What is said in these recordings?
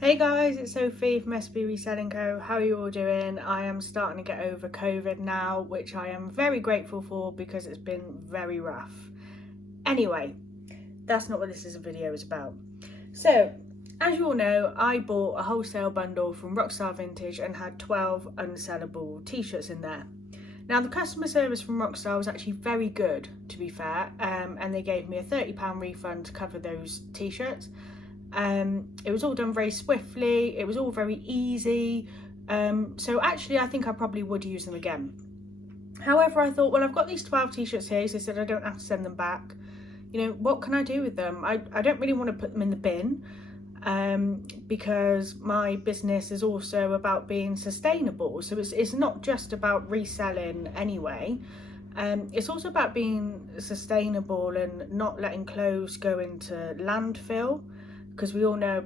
Hey guys, it's Sophie from SB Reselling Co. How are you all doing? I am starting to get over COVID now, which I am very grateful for because it's been very rough. Anyway, that's not what this video is about. So, as you all know, I bought a wholesale bundle from Rockstar Vintage and had 12 unsellable t-shirts in there. Now, the customer service from Rockstar was actually very good, to be fair, and they gave me a £30 refund to cover those t-shirts. It was all done very swiftly, it was all very easy, so actually I think I probably would use them again. However, I thought, well, I've got these 12 t-shirts here, so I said I don't have to send them back. You know, what can I do with them? I don't really want to put them in the bin, because my business is also about being sustainable, so it's not just about reselling anyway. It's also about being sustainable and not letting clothes go into landfill, because we all know,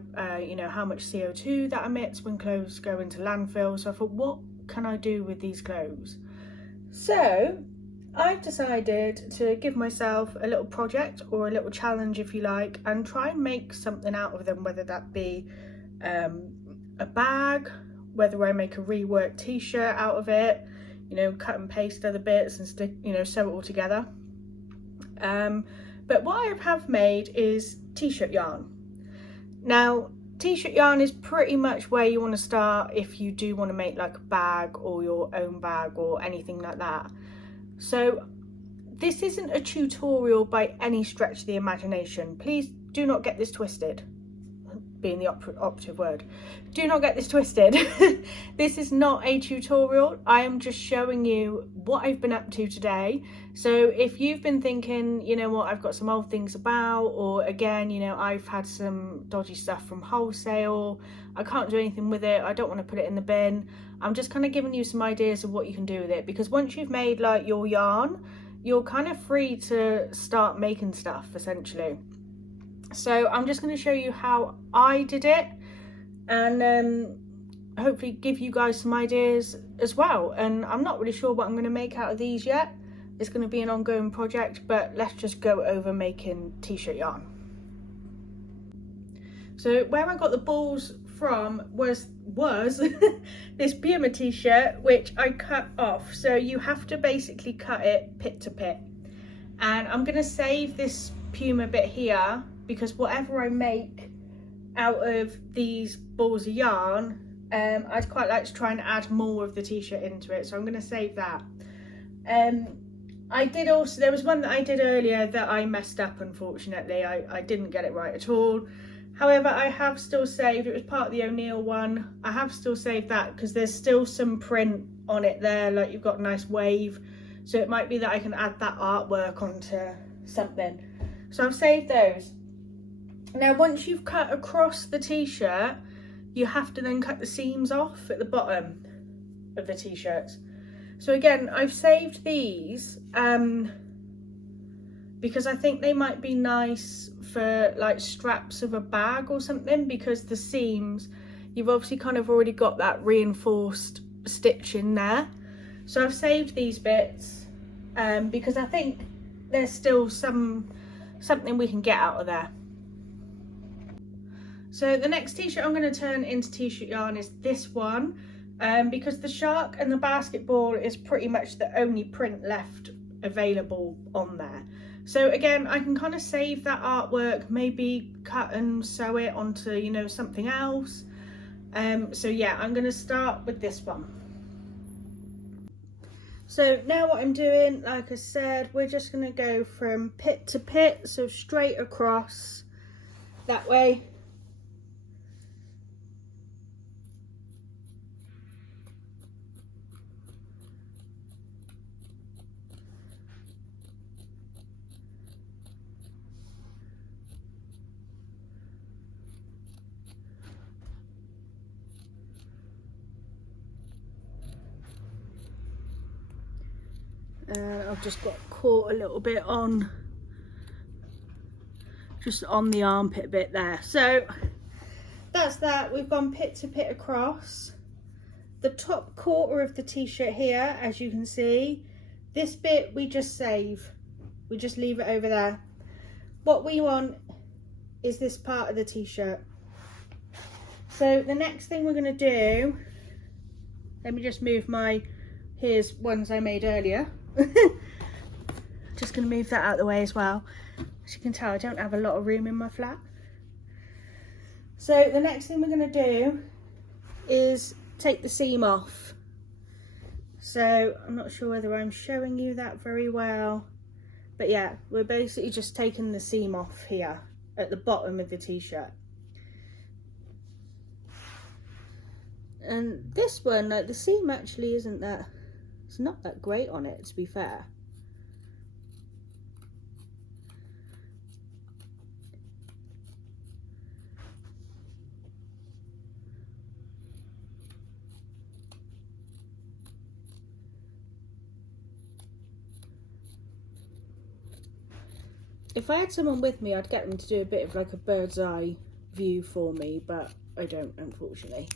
you know, how much CO2 that emits when clothes go into landfill. So I thought, what can I do with these clothes? So I've decided to give myself a little project or a little challenge, if you like, and try and make something out of them, whether that be a bag, whether I make a reworked t-shirt out of it, you know, cut and paste other bits and stick, you know, sew it all together. But what I have made is t-shirt yarn. Now, t-shirt yarn is pretty much where you want to start if you do want to make like a bag or your own bag or anything like that. So this isn't a tutorial by any stretch of the imagination. Please do not get this twisted, being the operative word. Do not get this twisted. This is not a tutorial. I am just showing you what I've been up to today. So if you've been thinking, you know what, I've got some old things about, or again, you know, I've had some dodgy stuff from wholesale, I can't do anything with it, I don't want to put it in the bin, I'm just kind of giving you some ideas of what you can do with it, because once you've made like your yarn, you're kind of free to start making stuff essentially. So I'm just going to show you how I did it, and hopefully give you guys some ideas as well. And I'm not really sure what I'm going to make out of these yet. It's going to be an ongoing project, but let's just go over making t-shirt yarn. So where I got the balls from was this Puma t-shirt, which I cut off. So you have to basically cut it pit to pit, and I'm going to save this Puma bit here, because whatever I make out of these balls of yarn, I'd quite like to try and add more of the t-shirt into it, so I'm going to save that. I did also, there was one that I did earlier that I messed up, unfortunately. I didn't get it right at all. However, I have still saved, it was part of the O'Neill one, I have still saved that because there's still some print on it there, like you've got a nice wave, so it might be that I can add that artwork onto something. So I've saved those. Now, once you've cut across the t-shirt, you have to then cut the seams off at the bottom of the t-shirts. So again, I've saved these because I think they might be nice for like straps of a bag or something, because the seams, you've obviously kind of already got that reinforced stitch in there. So I've saved these bits because I think there's still something we can get out of there. So the next t-shirt I'm going to turn into t-shirt yarn is this one, because the shark and the basketball is pretty much the only print left available on there. So again, I can kind of save that artwork, maybe cut and sew it onto, you know, something else. So yeah, I'm going to start with this one. So now what I'm doing, like I said, we're just going to go from pit to pit, so straight across that way. I've just got caught a little bit on, just on the armpit bit there. So that's that. We've gone pit to pit across. The top quarter of the t-shirt here, as you can see, this bit we just save. We just leave it over there. What we want is this part of the t-shirt. So the next thing we're going to do, let me just move here's ones I made earlier. Just going to move that out of the way as well. As you can tell, I don't have a lot of room in my flat. So the next thing we're going to do is take the seam off. So I'm not sure whether I'm showing you that very well, but yeah, we're basically just taking the seam off here at the bottom of the t-shirt. And this one, like, the seam actually isn't that, it's not that great on it, to be fair. If I had someone with me, I'd get them to do a bit of like a bird's eye view for me, but I don't, unfortunately.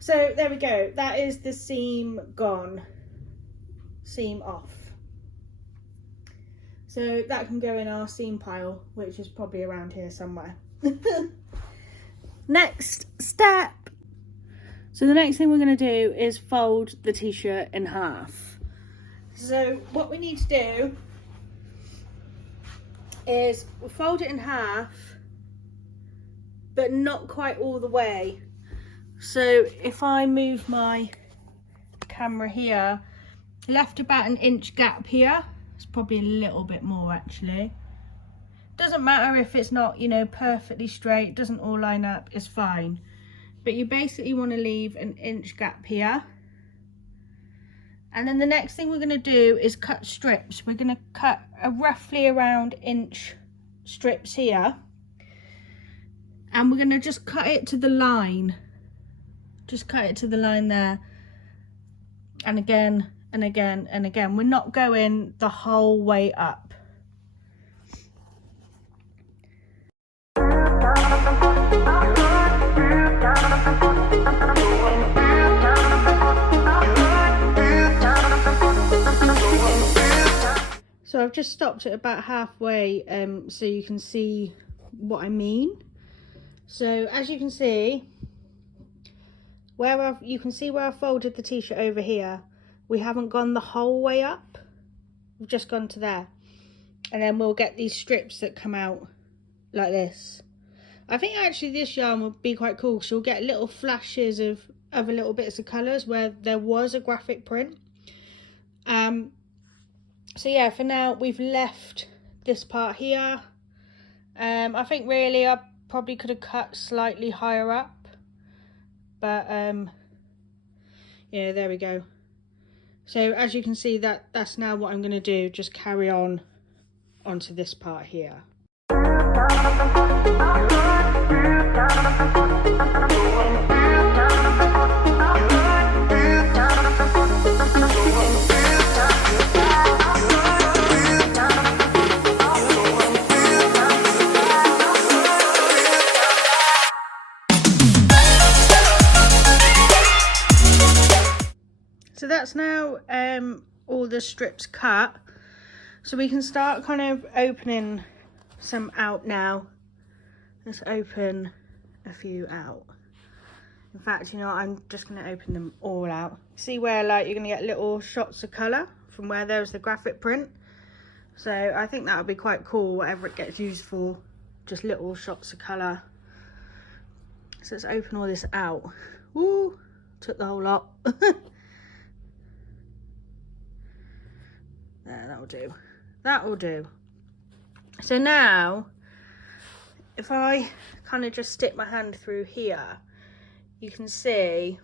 So there we go, that is the seam gone, seam off. So that can go in our seam pile, which is probably around here somewhere. Next step. So the next thing we're going to do is fold the t-shirt in half. So what we need to do is we'll fold it in half, but not quite all the way. So if I move my camera here, left about an inch gap here. It's probably a little bit more actually. Doesn't matter if it's not, you know, perfectly straight, doesn't all line up, it's fine. But you basically want to leave an inch gap here. And then the next thing we're going to do is cut strips. We're going to cut roughly around inch strips here. And we're going to just cut it to the line. Just cut it to the line there. And again, and again, and again. We're not going the whole way up. So I've just stopped it about halfway so you can see what I mean. So as you can see, you can see where I folded the t-shirt over here. We haven't gone the whole way up. We've just gone to there. And then we'll get these strips that come out like this. I think actually this yarn would be quite cool because you'll get little flashes of other little bits of colours where there was a graphic print. So yeah, for now we've left this part here. I think really I probably could have cut slightly higher up, but yeah, there we go. So as you can see, that's now what I'm going to do, just carry on onto this part here. So that's now all the strips cut. So we can start kind of opening some out now. Let's open a few out. In fact, you know, I'm just going to open them all out. See where like you're going to get little shots of colour from where there's the graphic print. So I think that would be quite cool, whatever it gets used for. Just little shots of colour. So let's open all this out. Woo! Took the whole lot. There, that'll do. That will do. So now, if I kind of just stick my hand through here, you can see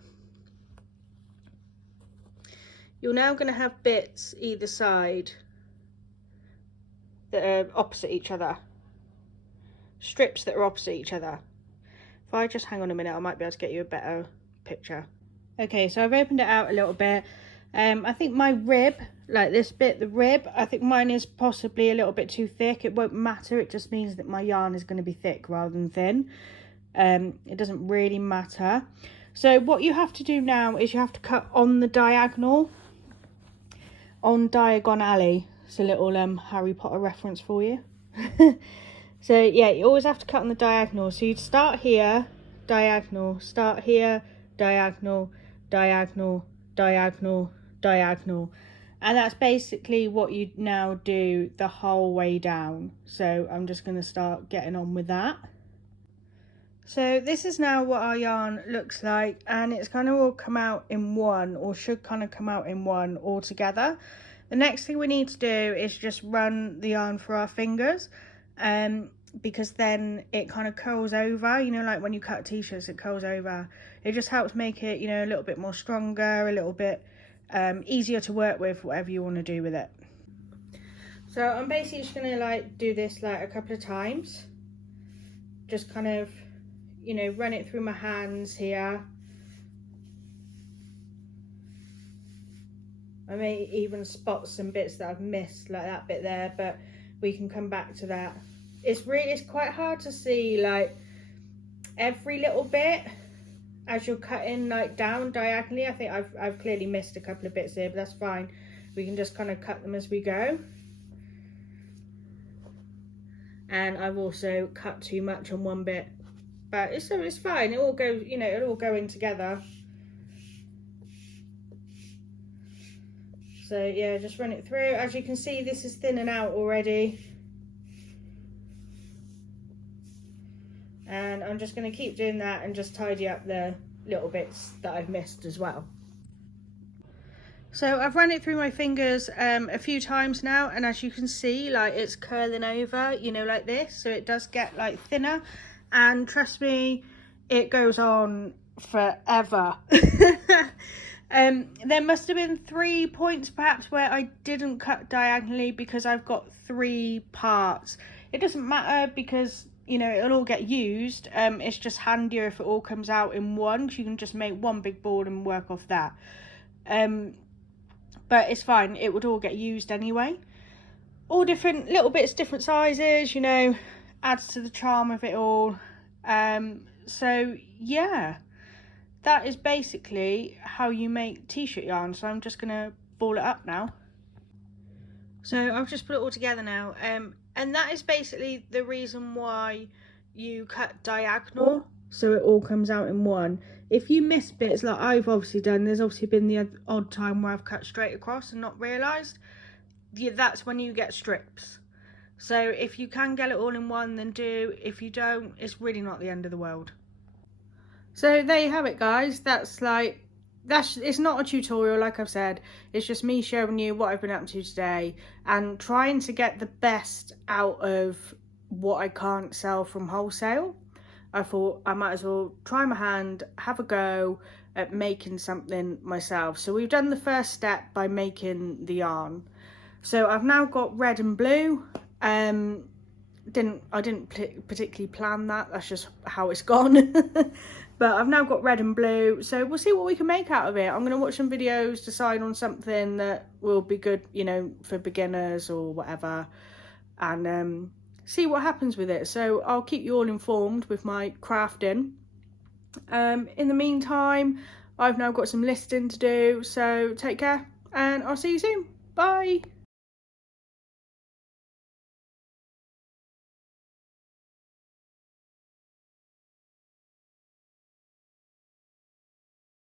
you're now going to have bits either side that are opposite each other. Strips that are opposite each other. If I just hang on a minute, I might be able to get you a better picture. Okay, so I've opened it out a little bit. I think my rib, like this bit, the rib, I think mine is possibly a little bit too thick. It won't matter, it just means that my yarn is going to be thick rather than thin. It doesn't really matter. So what you have to do now is you have to cut on the diagonal, on Diagon Alley. It's a little Harry Potter reference for you. So yeah, you always have to cut on the diagonal. So you'd start here, diagonal. Start here, diagonal, diagonal, diagonal, diagonal. And that's basically what you now do the whole way down. So I'm just going to start getting on with that. So this is now what our yarn looks like, and it's kind of all come out in one, or should kind of come out in one all together. The next thing we need to do is just run the yarn through our fingers, because then it kind of curls over, you know, like when you cut t-shirts, it curls over. It just helps make it, you know, a little bit more stronger, a little bit easier to work with, whatever you want to do with it. So I'm basically just going to like do this like a couple of times, just kind of, you know, run it through my hands here. I may even spot some bits that I've missed, like that bit there, but we can come back to that. It's quite hard to see like every little bit as you're cutting like down diagonally. I think I've clearly missed a couple of bits here, but that's fine. We can just kind of cut them as we go. And I've also cut too much on one bit, but it's fine. It all goes, you know, it'll all go in together. So yeah, just run it through. As you can see, this is thinning out already. And I'm just going to keep doing that and just tidy up the little bits that I've missed as well. So I've run it through my fingers a few times now, and as you can see, like it's curling over, you know, like this. So it does get like thinner, and trust me, it goes on forever. There must have been 3 points perhaps where I didn't cut diagonally because I've got 3 parts. It doesn't matter because, you know, it'll all get used. It's just handier if it all comes out in one, because you can just make one big ball and work off that. But it's fine, it would all get used anyway. All different little bits, different sizes, you know, adds to the charm of it all. So yeah, that is basically how you make t-shirt yarn. So I'm just gonna ball it up now. So I've just put it all together now, and that is basically the reason why you cut diagonal, so it all comes out in one. If you miss bits like I've obviously done, there's obviously been the odd time where I've cut straight across and not realised, yeah, that's when you get strips. So if you can get it all in one, then do. If you don't, it's really not the end of the world. So there you have it, guys. It's not a tutorial, like I've said. It's just me showing you what I've been up to today and trying to get the best out of what I can't sell from wholesale. I thought I might as well try my hand, have a go at making something myself. So we've done the first step by making the yarn. So I've now got red and blue. I didn't particularly plan that. That's just how it's gone. But I've now got red and blue, so we'll see what we can make out of it. I'm going to watch some videos, decide on something that will be good, you know, for beginners or whatever, and see what happens with it. So I'll keep you all informed with my crafting. In the meantime, I've now got some listing to do, so take care and I'll see you soon. Bye.